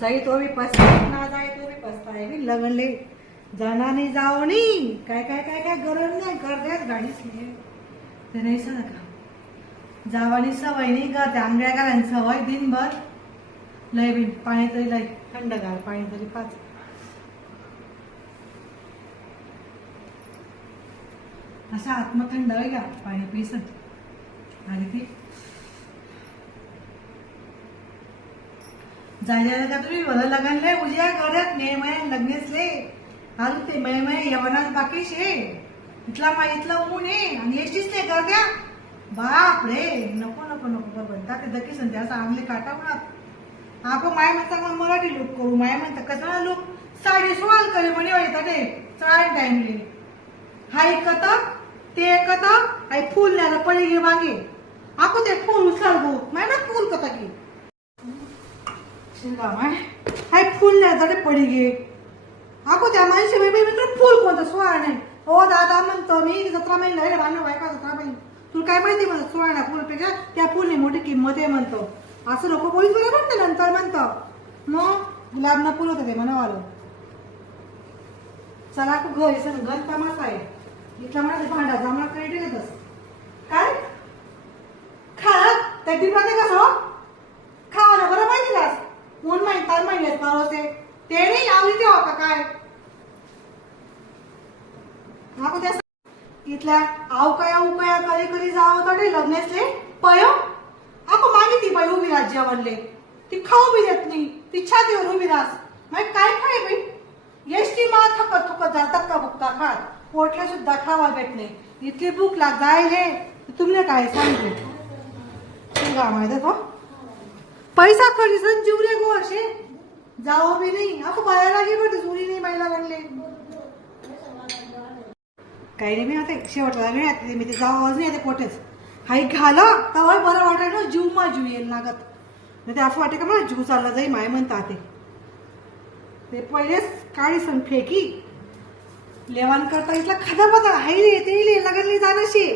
जाई तो भी पछताए ना जाए तो भी पछताए भी लगनले जाना नहीं जाओ नहीं काय काय काय काय गरज नाही करतेच गाडीच नाही ते नाही सर का जावानी सवय नाही का त्या आंब्या घालायला सवय दिनभर लय बिन पाणी तरी लय थंडगार पाणी तरी पाच असा आत्मथंड होय का पाणी पिसत आणि ती जायला का तुम्ही भलं लगनले उद्या करत मे महिन्यात लग्नेसले अजून ते मे महिने यवनाच बाकी शे इथला इथला ऊन आहे आणि एसटीच नाही करत्या बाप रे नको नको नको कर म्हणता ते दकी संध्या चांगले काटावणार आपण माय म्हणता मग मराठी लुक करू माय म्हणता कसा लुक साडी सोळाल करे म्हणे वाईट ते चढाय टाइमले हाय कथा ते कथा आई फूल न्यायला पडी घे मागे आपण ते फूल उचलबो माय ना फूल कथा की शिंगा माय हाय फूल न्यायला पडी घे आपण त्या माणशी बाई मित्र फूल कोणतं सोळा नाही हो दादा म्हणतो मी 17 महिने राहिले बांधलं बायका 17 महिने तुला काय माहिती म्हणत सोळा फुलपेक्षा त्या फुलने मोठी किंमत आहे म्हणतो असं लोक पोलीस वगैरे म्हणते नंतर म्हणतं मग गुलाब फुल होतं ते म्हणावालं चला तू घर सर घर तमाशा आहे इथला म्हणा भांडा जांभळा काही येतस काय खा त्या टिपराने कसं खा ना बरं माहिती कास ऊन माहिती महिन्यात पावसे ते नाही लावली ते का काय आपण त्या इथल्या अवकया उकया कधी कधी जावं तर लग्नेसले पय आपण मागे ती बाई उभी राज जेवणले ती खाऊ बी देत नाही ती छातीवर उभी रास मग काय खाय बाई एसटी मा थकत थुकत जातात का बुक्का खात पोटला सुद्धा खावा भेट नाही इतकी भूक लाग जायले तुमने काय सांगितले तुला माहिती का पैसा खर्च जीवले गो असे जाओ बी नाही आपण बाळाला गे बट जुरी नाही बाईला लागले काही नाही मी आता शेवटला नाही मी ते जावं नाही ते पोटेच हाई घालं तर बरं वाटायला जीव मा जीव येईल लागत नाही ते असं वाटतं का मला जीव चालला जाई माय म्हणतात ते पहिलेच काळी सण फेकी लेवान करता इथला खदा पता हाई रे ते लगनली जाणशी